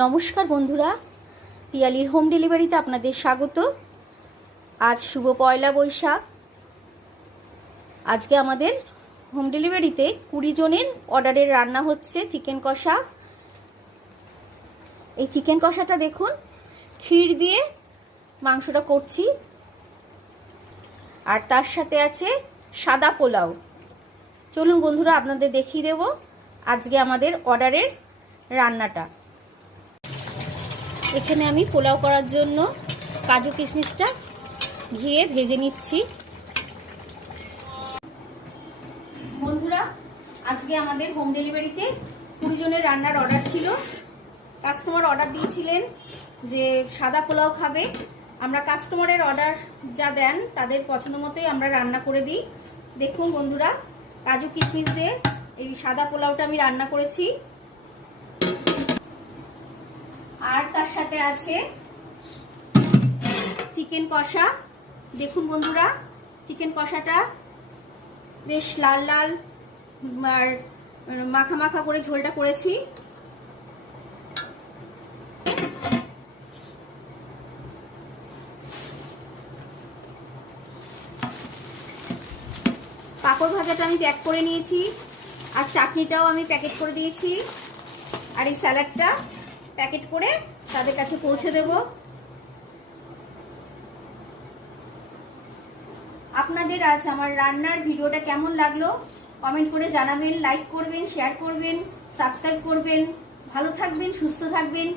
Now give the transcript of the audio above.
নমস্কার বন্ধুরা, পিয়ালির হোম ডেলিভারিতে আপনাদের স্বাগত। আজ শুভ পয়লা বৈশাখ। আজকে আমাদের হোম ডেলিভারিতে 20 জনের অর্ডারের রান্না হচ্ছে চিকেন কষা। এই চিকেন কষাটা দেখুন, ক্ষীর দিয়ে মাংসটা করছি, আর তার সাথে আছে সাদা পোলাও। চলুন বন্ধুরা, আপনাদের দেখিয়ে দেব আজকে আমাদের অর্ডারের রান্নাটা। এখানে আমি পোলাও করার জন্য কাজু কিশমিশটা ঘিয়ে ভেজে নিচ্ছি। বন্ধুরা, আজকে আমাদের হোম ডেলিভারিতে 20 জনের রান্নার অর্ডার ছিল। কাস্টমার অর্ডার দিয়েছিলেন যে সাদা পোলাও খাবে। আমরা কাস্টমারের অর্ডার যা দেন তাদের পছন্দ মতোই আমরা রান্না করে দিই। দেখুন বন্ধুরা, কাজু কিশমিশ দিয়ে এই সাদা পোলাওটা আমি রান্না করেছি। আর তার সাথে আছে চিকেন কষা। দেখুন বন্ধুরা, চিকেন কষাটা বেশ লাল লাল আর মাখা মাখা করে ঝোলটা করেছি। পাঁপড় ভাজাটা আমি প্যাক করে নিয়েছি, আর চাটনিটাও আমি প্যাকেট করে দিয়েছি, আর এই স্যালাডটা প্যাকেট করে তাদের কাছে পৌঁছে দেব। আপনাদের আজ আমার রান্নার ভিডিওটা কেমন লাগলো কমেন্ট করে জানাবেন, লাইক করবেন, শেয়ার করবেন, সাবস্ক্রাইব করবেন। ভালো থাকবেন, সুস্থ থাকবেন।